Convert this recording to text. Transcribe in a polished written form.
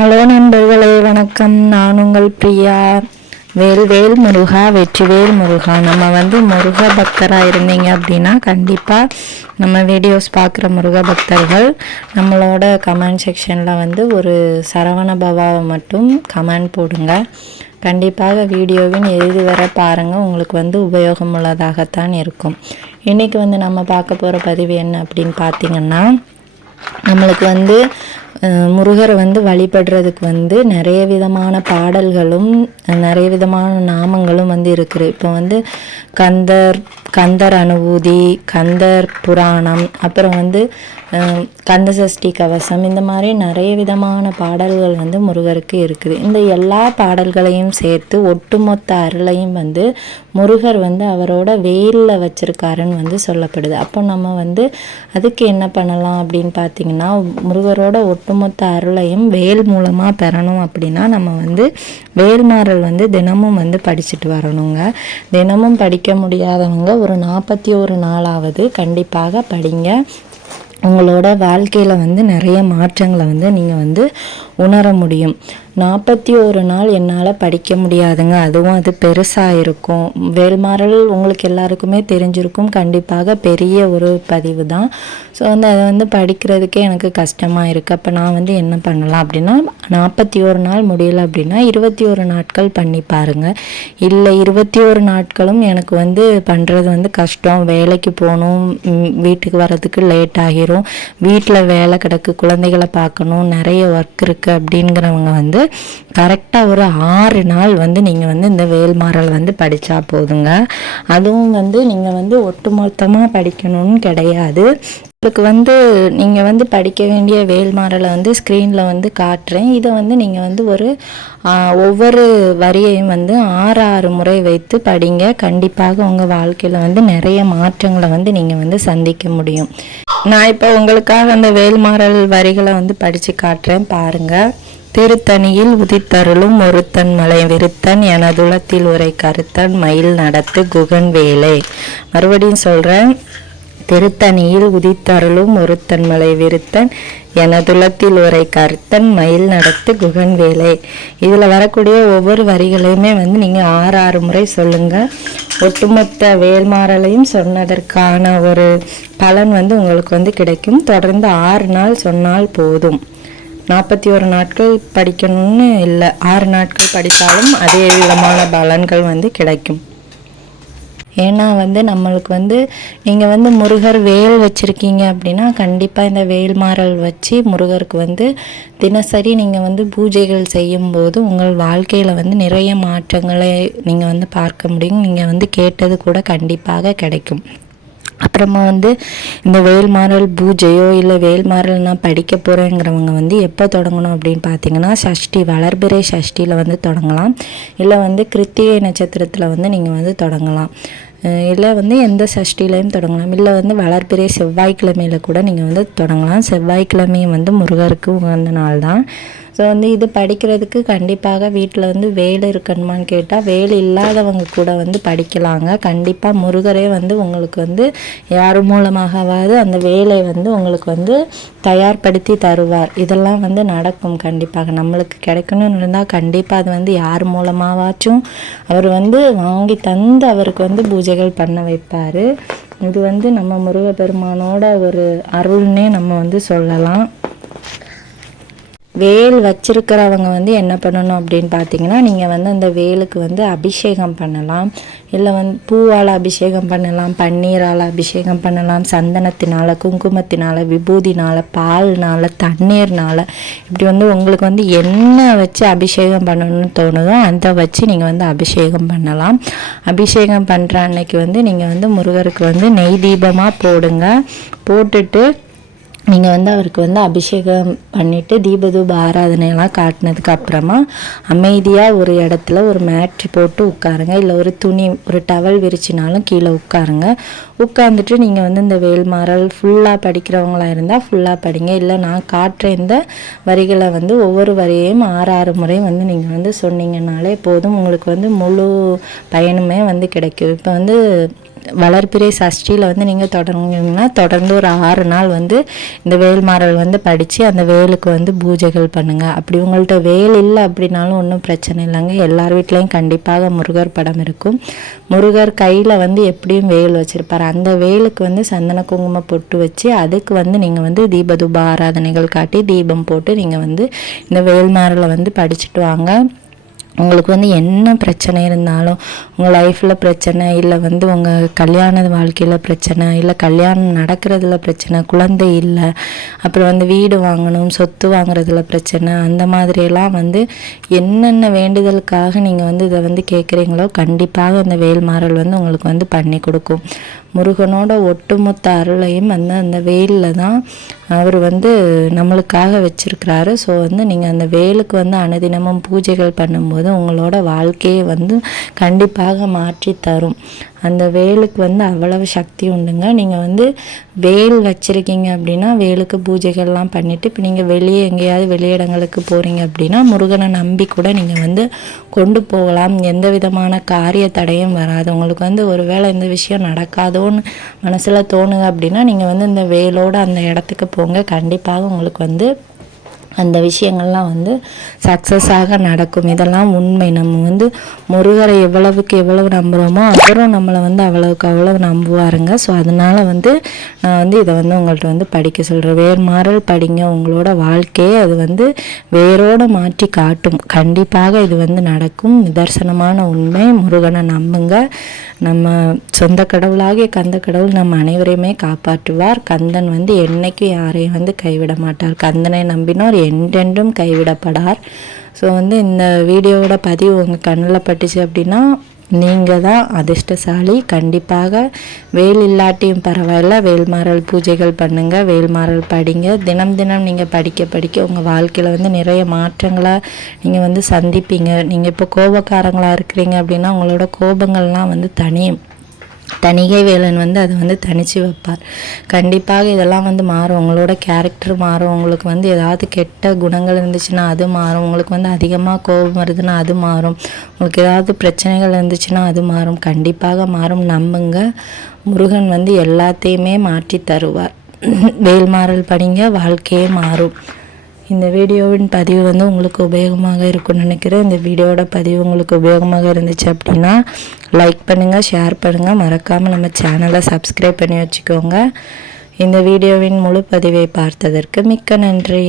Hello நண்பர்களே, வணக்கம். நான் உங்கள் பிரியா. வேல் முருகா, வெற்றிவேல் முருகா. நம்ம முருக பக்தராக இருந்தீங்க அப்படின்னா கண்டிப்பாக நம்ம வீடியோஸ் பார்க்குற முருக பக்தர்கள் நம்மளோட கமெண்ட் செக்ஷனில் ஒரு சரவண பவாவை மட்டும் கமெண்ட் போடுங்க. கண்டிப்பாக வீடியோவின் இறுதி வர பாருங்கள், உங்களுக்கு உபயோகம் உள்ளதாகத்தான் இருக்கும். இன்றைக்கி நம்ம பார்க்க போகிற பதிவு என்ன அப்படின்னு பார்த்தீங்கன்னா, நம்மளுக்கு முருகரை வழிபடுறதுக்கு நிறைய விதமான பாடல்களும் நிறைய விதமான நாமங்களும் இருக்குது. இப்போ கந்தர் அனுபூதி, கந்தர் புராணம், அப்புறம் கந்த சஷ்டி கவசம், இந்த மாதிரி நிறைய விதமான பாடல்கள் முருகருக்கு இருக்குது. இந்த எல்லா பாடல்களையும் சேர்த்து ஒட்டுமொத்த அருளையும் முருகர் அவரோட வேலில் வச்சிருக்காருன்னு சொல்லப்படுது. அப்போ நம்ம அதுக்கு என்ன பண்ணலாம் அப்படின்னு பார்த்தீங்கன்னா, முருகரோட ஒட்டுமொத்த அருளையும் வேல் மூலமாக பெறணும் அப்படின்னா நம்ம வேல்மாறல் தினமும் படிச்சுட்டு வரணுங்க. தினமும் படிக்க முடியாதவங்க ஒரு 41 நாளாவது கண்டிப்பாக படிங்க. உங்களோட வாழ்க்கையில் நிறைய மாற்றங்களை நீங்கள் உணர முடியும். 41 நாள் என்னால் படிக்க முடியாதுங்க, அதுவும் அது பெருசாக இருக்கும். வேல்மாறல் உங்களுக்கு எல்லாருக்குமே தெரிஞ்சிருக்கும், கண்டிப்பாக பெரிய ஒரு பதிவு தான். ஸோ அதை படிக்கிறதுக்கே எனக்கு கஷ்டமாக இருக்குது. அப்போ நான் என்ன பண்ணலாம் அப்படின்னா, 41 நாள் முடியல அப்படின்னா 21 நாட்கள் பண்ணி பாருங்கள். இல்லை 21 நாட்களும் எனக்கு பண்ணுறது கஷ்டம், வேலைக்கு போகணும், வீட்டுக்கு வர்றதுக்கு லேட் ஆகிரும், வீட்டில் வேலை கிடக்கு, குழந்தைகளை பார்க்கணும், நிறைய ஒர்க் இருக்குது அப்படிங்கிறவங்க கரெக்டாக ஒரு 6 நாள் நீங்கள் இந்த வேல்மாறல் படித்தா போதுங்க. அதுவும் நீங்கள் ஒட்டுமொத்தமாக படிக்கணும்னு கிடையாது. உங்களுக்கு நீங்கள் படிக்க வேண்டிய வேல்மாறலை ஸ்க்ரீனில் காட்டுறேன். இதை நீங்கள் ஒரு ஒவ்வொரு வரியையும் 6 முறை வைத்து படிங்க. கண்டிப்பாக உங்கள் வாழ்க்கையில் நிறைய மாற்றங்களை நீங்கள் சந்திக்க முடியும். நான் இப்போ உங்களுக்காக அந்த வேல்மாறல் வரிகளை படித்து காட்டுறேன், பாருங்கள். திருத்தணியில் உதித்தருளும் ஒருத்தன் மலை விருத்தன், எனதுலத்தில் உரை கருத்தன், மயில் நடத்து குகன் வேலை. மறுபடியும் சொல்கிறேன். திருத்தணியில் உதித்தருளும் ஒருத்தன் மலை விருத்தன், எனதுலத்தில் உரை கருத்தன், மயில் நடத்து குகன் வேலை. இதில் வரக்கூடிய ஒவ்வொரு வரிகளையுமே நீங்கள் 6 முறை சொல்லுங்கள். ஒட்டுமொத்த வேல்மாறலையும் சொன்னதற்கான ஒரு பலன் உங்களுக்கு கிடைக்கும். தொடர்ந்து 6 நாள் சொன்னால் போதும். 41 நாட்கள் படிக்கணும்னு இல்லை, 6 நாட்கள் படித்தாலும் அதே விதமான பலன்கள் கிடைக்கும். ஏன்னா நம்மளுக்கு நீங்கள் முருகர் வேல் வச்சுருக்கீங்க அப்படின்னா கண்டிப்பாக இந்த வேல்மாறல் வச்சு முருகருக்கு தினசரி நீங்கள் பூஜைகள் செய்யும்போது உங்கள் வாழ்க்கையில் நிறைய மாற்றங்களை நீங்கள் பார்க்க முடியும். நீங்கள் கேட்டது கூட கண்டிப்பாக கிடைக்கும். அப்புறமா இந்த வேல்மாறல் பூஜையோ இல்லை வேல்மாறல் நான் படிக்க போகிறேங்கிறவங்க எப்போ தொடங்கணும் அப்படின்னு பார்த்தீங்கன்னா, சஷ்டி வளர்பிறை சஷ்டியில் தொடங்கலாம். இல்லை கிருத்திகை நட்சத்திரத்தில் நீங்கள் தொடங்கலாம். இல்லை எந்த சஷ்டிலையும் தொடங்கலாம். இல்லை வளர்பிறை செவ்வாய்க்கிழமையில் கூட நீங்கள் தொடங்கலாம். செவ்வாய்க்கிழமையும் முருகருக்கு உகந்த நாள் தான். ஸோ இது படிக்கிறதுக்கு கண்டிப்பாக வீட்டில் வேலை இருக்கணுமான்னு கேட்டால் வேலை இல்லாதவங்க கூட படிக்கலாங்க. கண்டிப்பாக முருகரே உங்களுக்கு யார் மூலமாகவாது அந்த வேலை உங்களுக்கு தயார்படுத்தி தருவார். இதெல்லாம் நடக்கும். கண்டிப்பாக நம்மளுக்கு கிடைக்கணும்னு இருந்தால் கண்டிப்பாக அது யார் மூலமாகவாச்சும் அவர் வாங்கி தந்து அவருக்கு பூஜைகள் பண்ண வைப்பார். இது நம்ம முருகப்பெருமானோட ஒரு அருள்னே நம்ம சொல்லலாம். வேல் வச்சிருக்கிறவங்க என்ன பண்ணணும் அப்படின்னு பார்த்தீங்கன்னா, நீங்கள் அந்த வேலுக்கு அபிஷேகம் பண்ணலாம். இல்லை பூவால் அபிஷேகம் பண்ணலாம், பன்னீரால் அபிஷேகம் பண்ணலாம், சந்தனத்தினால், குங்குமத்தினால், விபூதினால், பால்னால், தண்ணீர்னால், இப்படி உங்களுக்கு என்ன வச்சு அபிஷேகம் பண்ணணும்னு தோணுதோ அதை வச்சு நீங்கள் அபிஷேகம் பண்ணலாம். அபிஷேகம் பண்ணுற அன்னைக்கு நீங்கள் முருகருக்கு நெய் தீபமாக போடுங்க. போட்டுட்டு நீங்கள் அவருக்கு அபிஷேகம் பண்ணிவிட்டு தீபதூப ஆராதனையெல்லாம் காட்டினதுக்கு அப்புறமா அமைதியாக ஒரு இடத்துல ஒரு மேட் போட்டு உட்காருங்க. இல்லை ஒரு துணி, ஒரு டவல் விரிச்சினாலும் கீழே உட்காருங்க. உட்காந்துட்டு நீங்கள் இந்த வேல்மாறல் ஃபுல்லாக படிக்கிறவங்களாக இருந்தால் ஃபுல்லாக படிங்க. இல்லை நான் காட்டுற இந்த வரிகளை ஒவ்வொரு வரியையும் 6 முறை நீங்கள் சொன்னீங்கன்னாலே போதும். உங்களுக்கு முழு பயனுமே கிடைக்கும். இப்போ வளர்பிறை சஷ்டியில் வந்து நீங்கள் தொடங்குனீங்கன்னா தொடர்ந்து ஒரு 6 நாள் வந்து இந்த வேல்மாறல் வந்து படித்து அந்த வேலுக்கு வந்து பூஜைகள் பண்ணுங்கள். அப்படி உங்கள்கிட்ட வேல் இல்லை அப்படின்னாலும் ஒன்றும் பிரச்சனை இல்லைங்க. எல்லார் வீட்லேயும் கண்டிப்பாக முருகர் படம் இருக்கும். முருகர் கையில் வந்து எப்படியும் வேல் வச்சுருப்பார். அந்த வேலுக்கு வந்து சந்தன குங்குமம் பொட்டு வச்சு அதுக்கு வந்து நீங்கள் வந்து தீபதூப ஆராதனைகள் காட்டி தீபம் போட்டு நீங்கள் வந்து இந்த வேல்மாறலை வந்து படிச்சுட்டு வாங்க. உங்களுக்கு வந்து என்ன பிரச்சனை இருந்தாலும், உங்கள் லைஃப்பில் பிரச்சனை, இல்லை வந்து உங்கள் கல்யாண வாழ்க்கையில் பிரச்சனை, இல்லை கல்யாணம் நடக்கிறதுல பிரச்சனை, குழந்தை இல்லை, அப்புறம் வந்து வீடு வாங்கணும், சொத்து வாங்குறதுல பிரச்சனை, அந்த மாதிரியெல்லாம் வந்து என்னென்ன வேண்டுதலுக்காக நீங்கள் வந்து இதை வந்து கேட்குறீங்களோ கண்டிப்பாக அந்த வேல்மாறல் வந்து உங்களுக்கு வந்து பண்ணி கொடுக்கும். முருகனோட ஒட்டுமொத்த அருளையும் வந்து அந்த வேலில் தான் அவர் வந்து நம்மளுக்காக வச்சுருக்கிறாரு. ஸோ வந்து நீங்கள் அந்த வேலுக்கு வந்து அனுதினமும் பூஜைகள் பண்ணும்போது உங்களோட வாழ்க்கையை வந்து கண்டிப்பாக மாற்றி தரும். அந்த வேலுக்கு வந்து அவ்வளவு சக்தி உண்டுங்க. நீங்கள் வந்து வேல் வச்சுருக்கீங்க அப்படின்னா வேலுக்கு பூஜைகள்லாம் பண்ணிவிட்டு இப்போ நீங்கள் வெளியே எங்கேயாவது வெளியிடங்களுக்கு போகிறீங்க அப்படின்னா முருகனை நம்பி கூட நீங்கள் வந்து கொண்டு போகலாம். எந்த விதமான காரிய தடையும் வராது. உங்களுக்கு வந்து ஒரு வேளை இந்த விஷயம் நடக்காதோன்னு மனசில் தோணுங்க அப்படின்னா நீங்கள் வந்து இந்த வேலோடு அந்த இடத்துக்கு போங்க. கண்டிப்பாக உங்களுக்கு வந்து அந்த விஷயங்கள்லாம் வந்து சக்ஸஸாக நடக்கும். இதெல்லாம் உண்மை. நம்ம வந்து முருகரை எவ்வளவுக்கு எவ்வளவு நம்புகிறோமோ அவரும் நம்மளை வந்து அவ்வளவுக்கு அவ்வளவு நம்புவாருங்க. ஸோ அதனால் வந்து நான் வந்து இதை வந்து உங்கள்கிட்ட வந்து படிக்க சொல்கிறேன். வேல்மாறல் படிங்க. உங்களோட வாழ்க்கையை அது வந்து வேரோடு மாற்றி காட்டும். கண்டிப்பாக இது வந்து நடக்கும். நிதர்சனமான உண்மை. முருகனை நம்புங்க. நம்ம சொந்த கடவுளாகிய கந்த கடவுள் நம்ம அனைவரையுமே காப்பாற்றுவார். கந்தன் வந்து என்னைக்கும் யாரையும் வந்து கைவிட மாட்டார். கந்தனை நம்பினோர் என்றென்றும் கைவிடப்படார். ஸோ வந்து இந்த வீடியோவோட பதிவு உங்கள் கண்ணில் பட்டுச்சு அப்படின்னா நீங்கள் தான் அதிர்ஷ்டசாலி. கண்டிப்பாக வேல் இல்லாட்டியும் பரவாயில்ல, வேல்மாறல் பூஜைகள் பண்ணுங்கள், வேல்மாறல் படிங்க. தினம் தினம் நீங்கள் படிக்க படிக்க உங்கள் வாழ்க்கையில் வந்து நிறைய மாற்றங்களை நீங்கள் வந்து சந்திப்பீங்க. நீங்கள் இப்போ கோபக்காரங்களாக இருக்கிறீங்க அப்படின்னா உங்களோட கோபங்கள்லாம் வந்து தனியும். தணிகை வேலன் வந்து அதை வந்து தனித்து வைப்பார். கண்டிப்பாக இதெல்லாம் வந்து மாறும். உங்களோட கேரக்டர் மாறும். உங்களுக்கு வந்து ஏதாவது கெட்ட குணங்கள் இருந்துச்சுன்னா அது மாறும். உங்களுக்கு வந்து அதிகமாக கோபம் வருதுன்னா அது மாறும். உங்களுக்கு ஏதாவது பிரச்சனைகள் இருந்துச்சுன்னா அது மாறும். கண்டிப்பாக மாறும். நம்புங்க. முருகன் வந்து எல்லாத்தையுமே மாற்றி தருவார். வேல்மாறல் படிங்க, வாழ்க்கையே மாறும். இந்த வீடியோவின் பதிவு வந்து உங்களுக்கு உபயோகமாக இருக்கும்னு நினைக்கிறேன். இந்த வீடியோட பதிவு உங்களுக்கு உபயோகமாக இருந்துச்சு அப்படின்னா லைக் பண்ணுங்கள், ஷேர் பண்ணுங்கள், மறக்காமல் நம்ம சேனலை சப்ஸ்கிரைப் பண்ணி வச்சுக்கோங்க. இந்த வீடியோவின் முழு பதிவை பார்த்ததற்கு மிக்க நன்றி.